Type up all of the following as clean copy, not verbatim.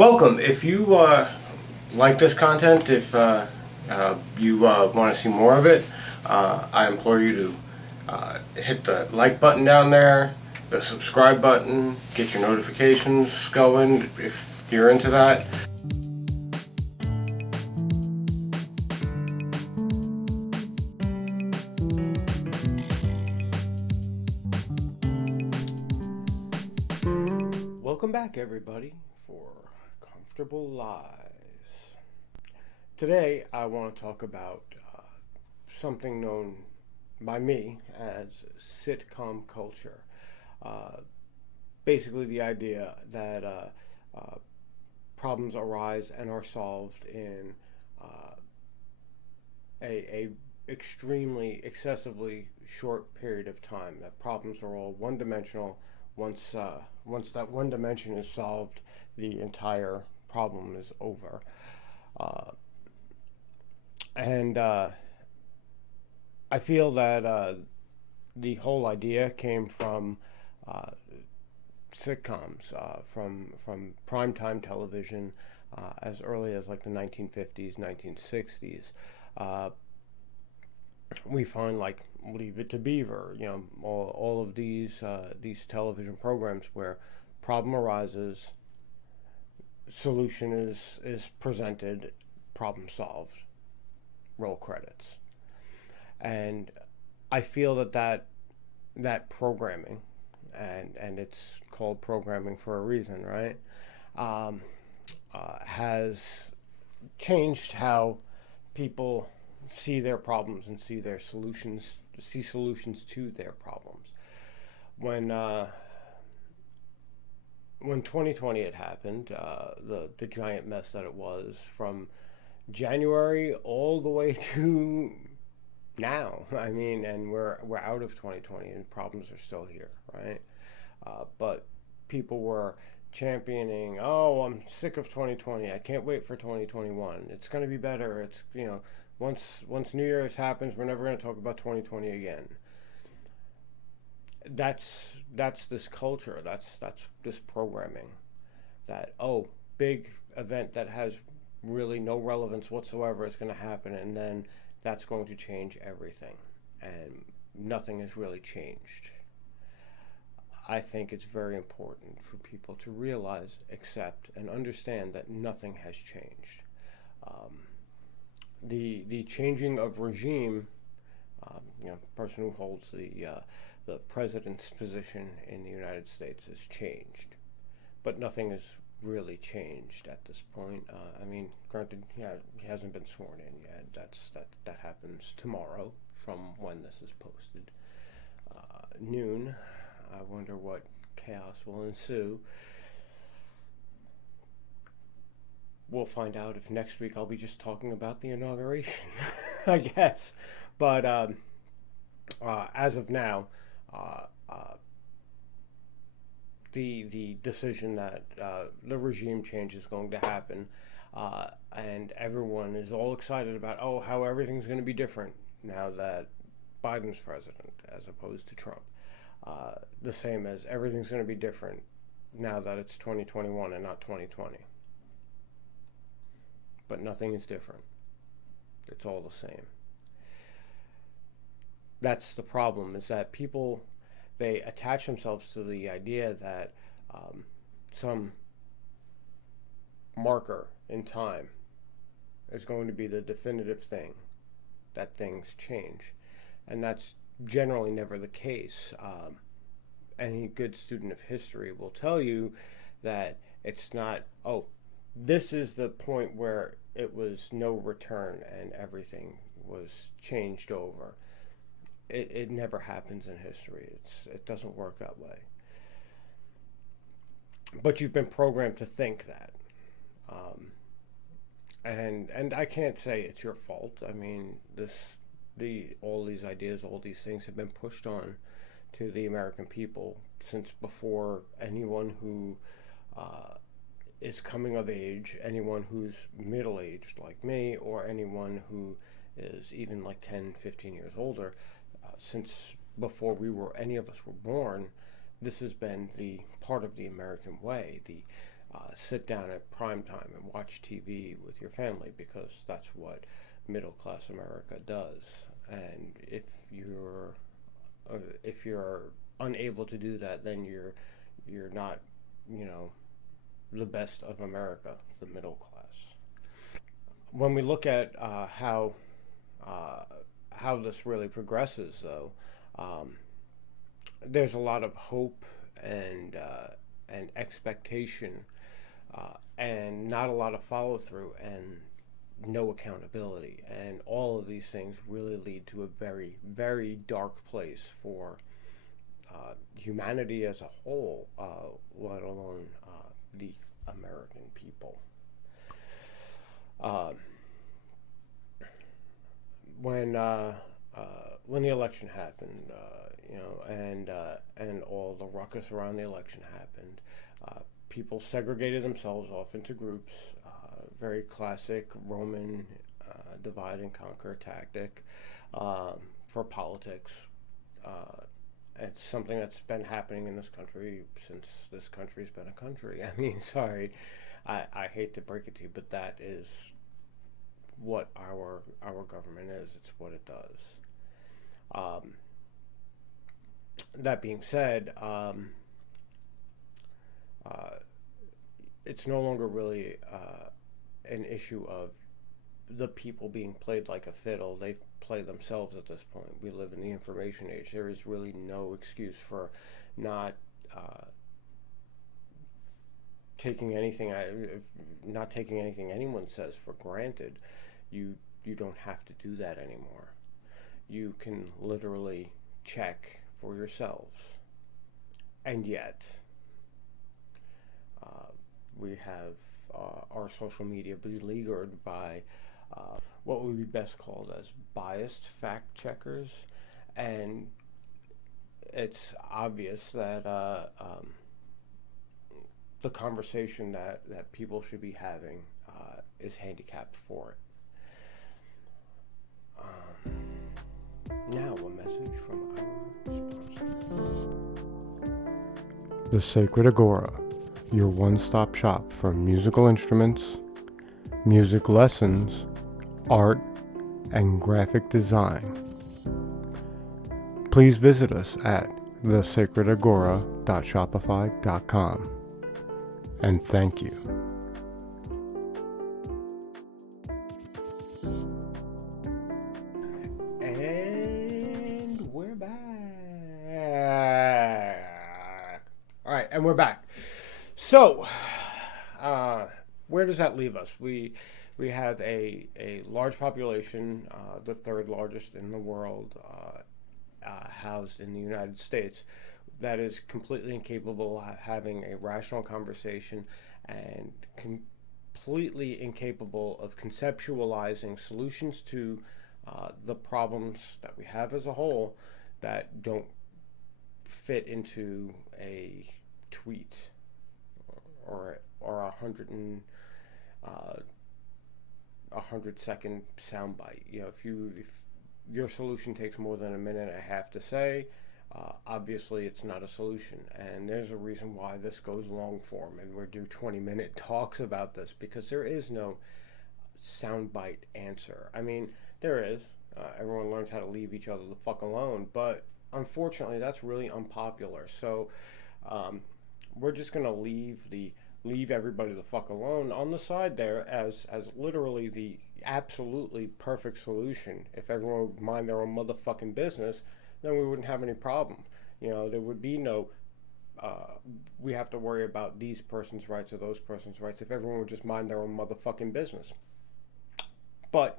Welcome. If you like this content, if you want to see more of it, I implore you to hit the like button down there, the subscribe button, get your notifications going if you're into that. Welcome back, everybody, for Comfortable Lies. Today, I want to talk about something known by me as sitcom culture. Basically, the idea that problems arise and are solved in a extremely excessively short period of time. That problems are all one dimensional. Once that one dimension is solved, the entire problem is over. And I feel that the whole idea came from sitcoms, from primetime television, as early as like the 1950s, 1960s. We find like Leave It to Beaver, all of these television programs where problem arises, solution is presented, problem solved, roll credits. And I feel that programming, and it's called programming for a reason, right? Has changed how people see their problems and see solutions to their problems. When 2020 had happened, the giant mess that it was from January all the way to now. I mean, and we're out of 2020 and problems are still here, right? But people were championing, oh, I'm sick of 2020. I can't wait for 2021. It's going to be better. It's, once New Year's happens, we're never going to talk about 2020 again. That's this culture. That's this programming. That, oh, big event that has really no relevance whatsoever is going to happen, and then that's going to change everything, and nothing has really changed. I think it's very important for people to realize, accept, and understand that nothing has changed. The changing of regime, person who holds the president's position in the United States has changed, but nothing has really changed at this point. Granted, he hasn't been sworn in yet. That happens tomorrow, from when this is posted. Noon. I wonder what chaos will ensue. We'll find out if next week I'll be just talking about the inauguration, I guess. But as of now, the decision that the regime change is going to happen, and everyone is all excited about, how everything's going to be different now that Biden's president as opposed to Trump. The same as everything's going to be different now that it's 2021 and not 2020. But nothing is different. It's all the same. That's the problem, is that people, they attach themselves to the idea that some marker in time is going to be the definitive thing, that things change. And that's generally never the case. Any good student of history will tell you that it's not, this is the point where it was no return and everything was changed over. It never happens in history. It doesn't work that way. But you've been programmed to think that. And I can't say it's your fault. I mean, all these ideas, all these things have been pushed on to the American people since before anyone who is coming of age, anyone who's middle-aged like me, or anyone who is even like 10, 15 years older. Since before any of us were born, this has been the part of the American way, the sit down at prime time and watch TV with your family, because that's what middle class America does. And if you're unable to do that, then you're not, you know, the best of America, the middle class. When we look at uh, how this really progresses, though, um, there's a lot of hope and expectation, and not a lot of follow through and no accountability, and all of these things really lead to a very, very dark place for humanity as a whole, let alone the American people. Uh, when when the election happened, and all the ruckus around the election happened, people segregated themselves off into groups. Very classic Roman divide and conquer tactic for politics. Uh, it's something that's been happening in this country since this country's been a country. I mean, sorry, I hate to break it to you, but that is what our government is. It's what it does. Um, that being said, uh, it's no longer really an issue of the people being played like a fiddle. They play themselves at this point. We live in the information age. There is really no excuse for not uh, taking anything not taking anything anyone says for granted. You don't have to do that anymore. You can literally check for yourselves. And yet, uh, we have our social media beleaguered by what would be best called as biased fact checkers, and it's obvious that the conversation that people should be having is handicapped for it. Now, a message from our sponsor. The Sacred Agora, your one-stop shop for musical instruments, music lessons, art, and graphic design. Please visit us at thesacredagora.shopify.com. And thank you. And we're back. All right, and we're back. So, where does that leave us? We have a large population, the third largest in the world, housed in the United States, that is completely incapable of having a rational conversation, and completely incapable of conceptualizing solutions to the problems that we have as a whole that don't fit into a tweet or 100-second soundbite. You know, if your solution takes more than a minute and a half to say, obviously it's not a solution. And there's a reason why this goes long form and we do 20-minute talks about this, because there is no soundbite answer. I mean, there is. Everyone learns how to leave each other the fuck alone, but unfortunately that's really unpopular. So we're just gonna leave everybody the fuck alone on the side there as literally the absolutely perfect solution. If everyone would mind their own motherfucking business, then we wouldn't have any problem. You know, there would be no we have to worry about these person's rights or those person's rights if everyone would just mind their own motherfucking business. But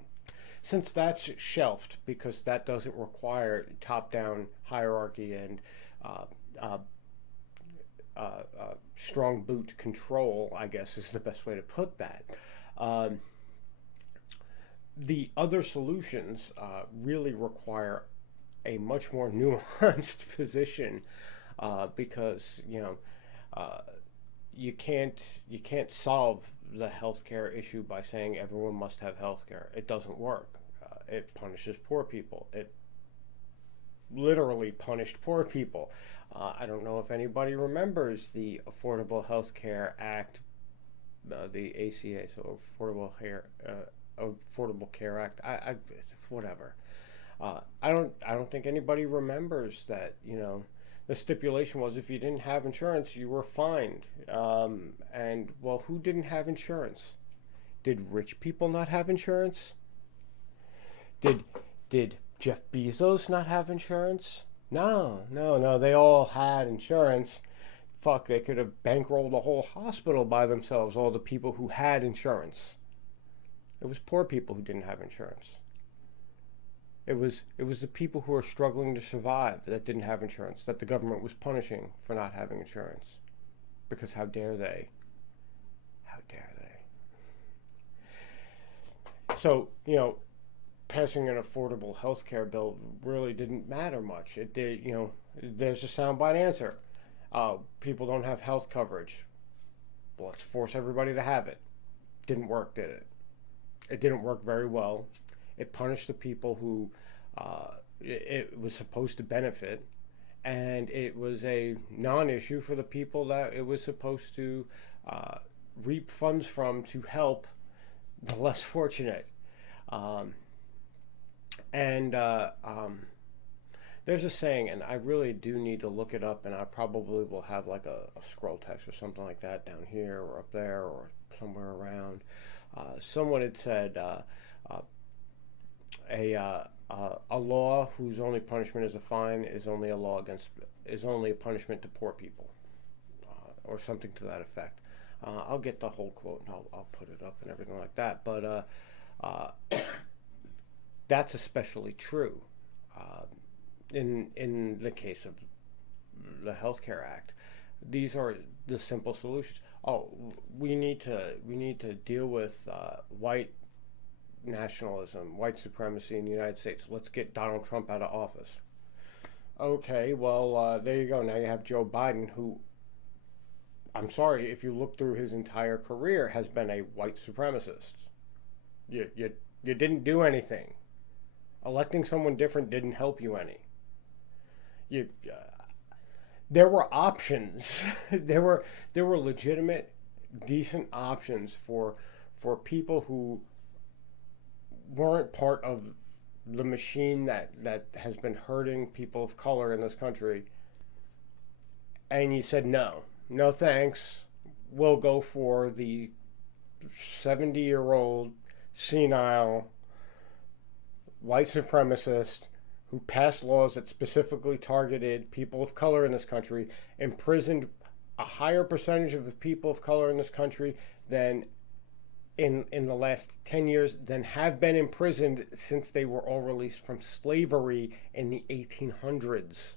since that's shelved because that doesn't require top-down hierarchy and uh, uh, strong boot control, I guess is the best way to put that. The other solutions really require a much more nuanced position, because you can't solve the healthcare issue by saying everyone must have healthcare. It doesn't work. It punishes poor people. It literally punished poor people. I don't know if anybody remembers the Affordable Health Care Act the ACA, so Affordable Care Act. Whatever. I don't think anybody remembers that. The stipulation was if you didn't have insurance, you were fined. And well, who didn't have insurance? Did rich people not have insurance? Did did Jeff Bezos not have insurance? No, no, no. They all had insurance. Fuck, they could have bankrolled a whole hospital by themselves. All the people who had insurance. It was poor people who didn't have insurance. It was the people who are struggling to survive that didn't have insurance, that the government was punishing for not having insurance. Because how dare they? How dare they? So, passing an affordable health care bill really didn't matter much. It did, there's a soundbite answer. People don't have health coverage. Well, let's force everybody to have it. Didn't work, did it? It didn't work very well. It punished the people who it was supposed to benefit, and it was a non-issue for the people that it was supposed to reap funds from to help the less fortunate. And there's a saying, and I really do need to look it up, and I probably will have like a scroll text or something like that down here or up there or somewhere around. Someone had said a law whose only punishment is a fine is only a punishment to poor people, or something to that effect. I'll get the whole quote and I'll put it up and everything like that. But that's especially true in the case of the Healthcare Act. These are the simple solutions. Oh, we need to deal with white nationalism, white supremacy in the United States. Let's get Donald Trump out of office. Okay, well, there you go. Now you have Joe Biden, who, I'm sorry, if you look through his entire career, has been a white supremacist. You didn't do anything. Electing someone different didn't help you any. There were options. there were legitimate, decent options for people who weren't part of the machine that has been hurting people of color in this country. And you said no thanks. We'll go for the 70-year-old senile white supremacist who passed laws that specifically targeted people of color in this country, imprisoned a higher percentage of the people of color in this country than in the last 10 years than have been imprisoned since they were all released from slavery in the 1800s.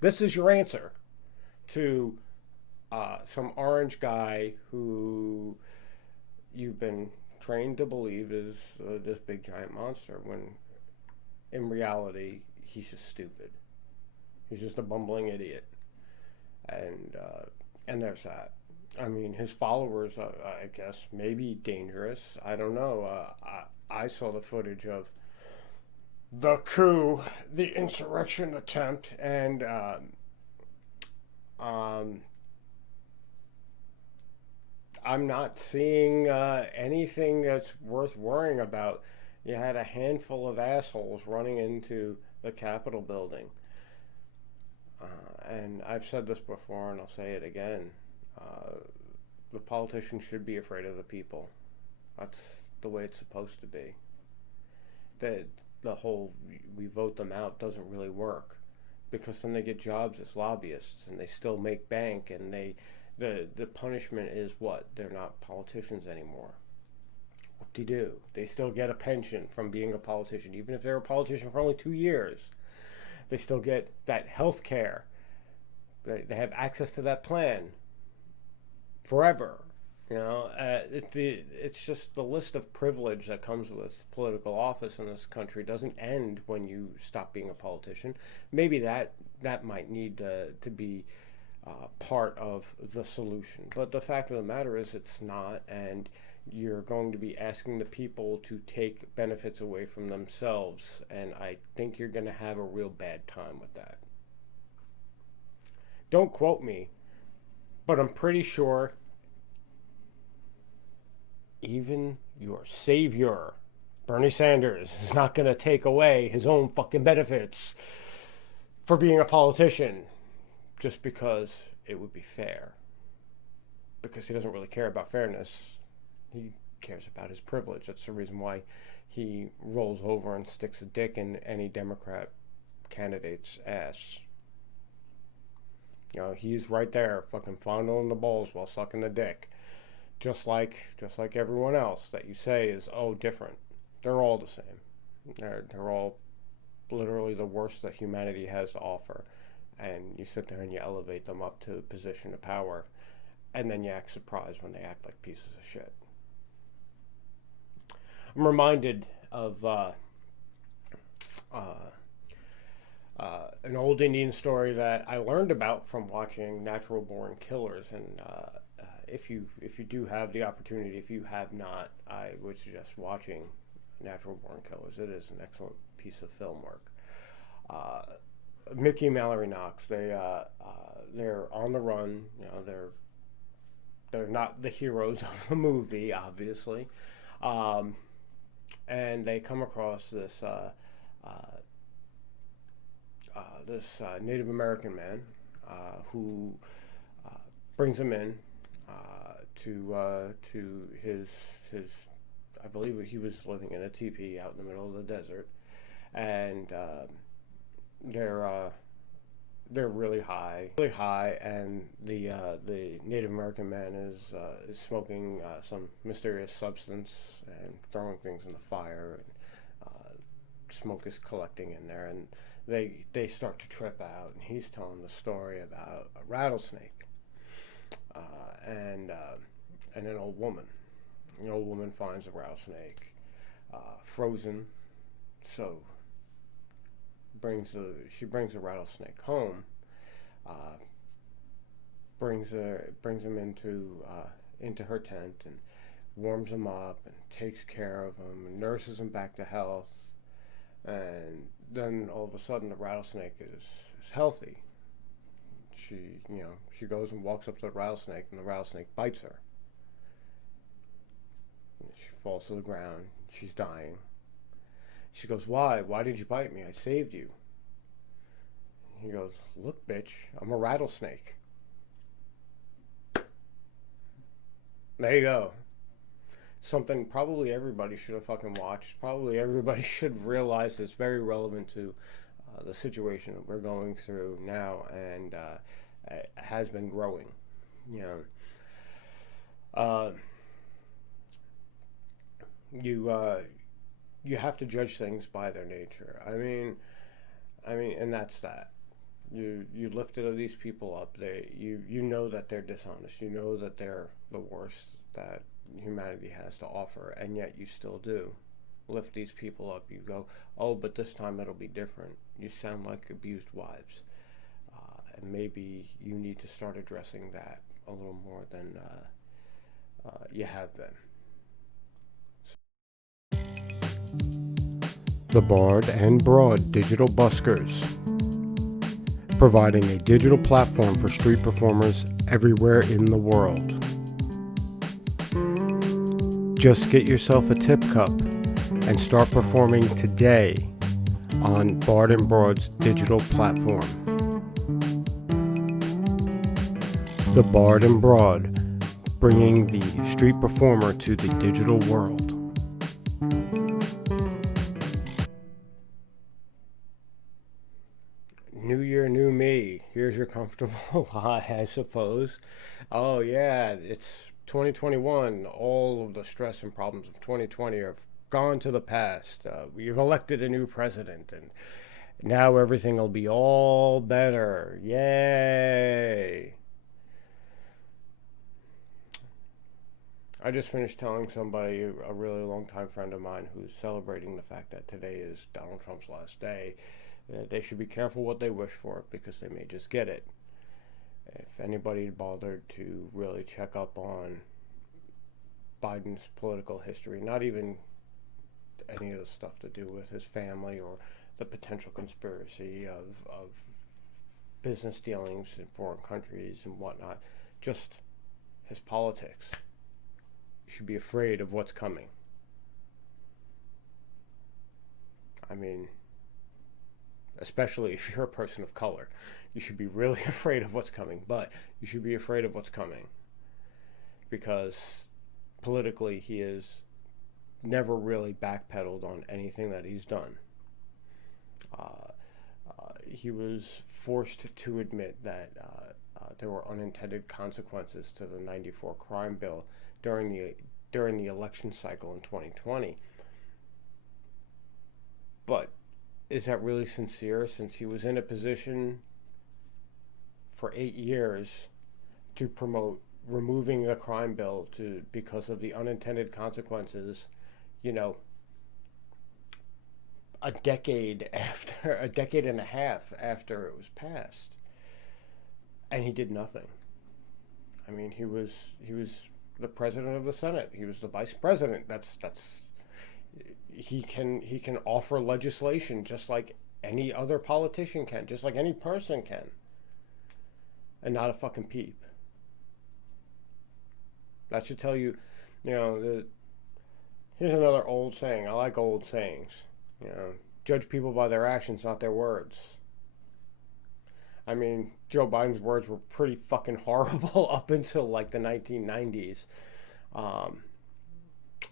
This is your answer to some orange guy who you've been trained to believe is this big giant monster, when in reality he's just stupid. He's just a bumbling idiot. And there's that. I mean, his followers, I guess, may be dangerous. I don't know. I saw the footage of the coup, the insurrection attempt, and I'm not seeing anything that's worth worrying about. You had a handful of assholes running into the Capitol building. And I've said this before and I'll say it again. The politicians should be afraid of the people. That's the way it's supposed to be. The whole we vote them out doesn't really work, because then they get jobs as lobbyists and they still make bank, and the punishment is what? They're not politicians anymore. What do? They still get a pension from being a politician, even if they're a politician for only 2 years. They still get that health care. They have access to that plan forever. It's just the list of privilege that comes with political office in this country doesn't end when you stop being a politician. Maybe that might need to be part of the solution. But the fact of the matter is it's not, and you're going to be asking the people to take benefits away from themselves, and I think you're going to have a real bad time with that. Don't quote me, but I'm pretty sure even your savior, Bernie Sanders, is not going to take away his own fucking benefits for being a politician just because it would be fair. Because he doesn't really care about fairness. He cares about his privilege. That's the reason why he rolls over and sticks a dick in any Democrat candidate's ass. You know, he's right there fucking fondling the balls while sucking the dick. Just like everyone else that you say is, oh, different. They're all the same. They're all literally the worst that humanity has to offer. And you sit there and you elevate them up to a position of power, and then you act surprised when they act like pieces of shit. I'm reminded of an old Indian story that I learned about from watching Natural Born Killers, and if you do have the opportunity, if you have not, I would suggest watching Natural Born Killers. It is an excellent piece of film work. Mickey and Mallory Knox, they're on the run. You know, they're not the heroes of the movie, obviously, and they come across this Native American man who brings them in to his I believe he was living in a teepee out in the middle of the desert, and they're really high, and the Native American man is smoking some mysterious substance and throwing things in the fire, and smoke is collecting in there, and they start to trip out, and he's telling the story about a rattlesnake and an old woman. The old woman finds a rattlesnake frozen, so she brings the rattlesnake home, brings him into her tent and warms him up and takes care of him and nurses him back to health, and then all of a sudden the rattlesnake is healthy. She goes and walks up to the rattlesnake, and the rattlesnake bites her. She falls to the ground. She's dying. She goes, "Why? Why did you bite me? I saved you." He goes, "Look, bitch, I'm a rattlesnake." There you go. Something probably everybody should have fucking watched. Probably everybody should realize it's very relevant to the situation that we're going through now, and it has been growing. You know, you have to judge things by their nature. I mean, and that's that. You lifted these people up. You know that they're dishonest. You know that they're the worst that humanity has to offer, and yet you still do lift these people up. You go, oh, but this time it'll be different. You sound like abused wives, and maybe you need to start addressing that a little more than you have been. The Barred and Broad Digital Buskers, providing a digital platform for street performers everywhere in the world. Just get yourself a tip cup and start performing today on Barred and Broad's digital platform. The Barred and Broad, bringing the street performer to the digital world. New year, new me. Here's your comfortable lie, I suppose. Oh yeah, it's 2021. All of the stress and problems of 2020 have gone to the past. We've elected a new president, and now everything will be all better. Yay! I just finished telling somebody, a really long-time friend of mine, who's celebrating the fact that today is Donald Trump's last day, that they should be careful what they wish for, because they may just get it. If anybody bothered to really check up on Biden's political history, not even any of the stuff to do with his family or the potential conspiracy of business dealings in foreign countries and whatnot, just his politics, you should be afraid of what's coming. I mean, especially if you're a person of color, you should be really afraid of what's coming, but you should be afraid of what's coming because politically he has never really backpedaled on anything that he's done. He was forced to admit that there were unintended consequences to the '94 crime bill during the election cycle in 2020. But is that really sincere, since he was in a position for 8 years to promote removing the crime bill because of the unintended consequences, a decade and a half after it was passed, and he did nothing. I mean, he was the president of the Senate. He was the vice president. That's he can offer legislation just like any other politician can, just like any person can, and not a fucking peep. That should tell you, here's another old saying. I like old sayings. Judge people by their actions, not their words. I mean, Joe Biden's words were pretty fucking horrible up until like the 1990s.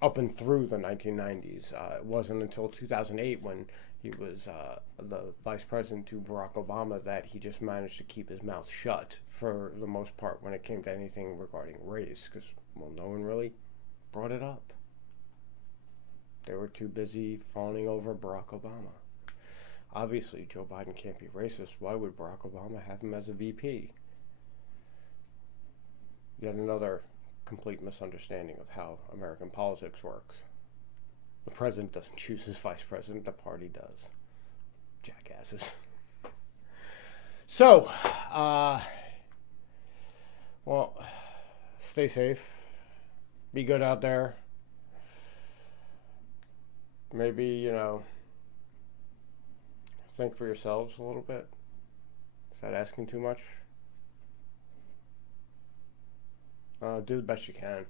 Up and through the 1990s. It wasn't until 2008 when he was the vice president to Barack Obama that he just managed to keep his mouth shut for the most part when it came to anything regarding race, because, well, no one really brought it up. They were too busy fawning over Barack Obama. Obviously, Joe Biden can't be racist. Why would Barack Obama have him as a VP? Yet another complete misunderstanding of how American politics works. The president doesn't choose his vice president, the party does. Jackasses. So, well, stay safe. Be good out there. Maybe, think for yourselves a little bit. Is that asking too much? Do the best you can.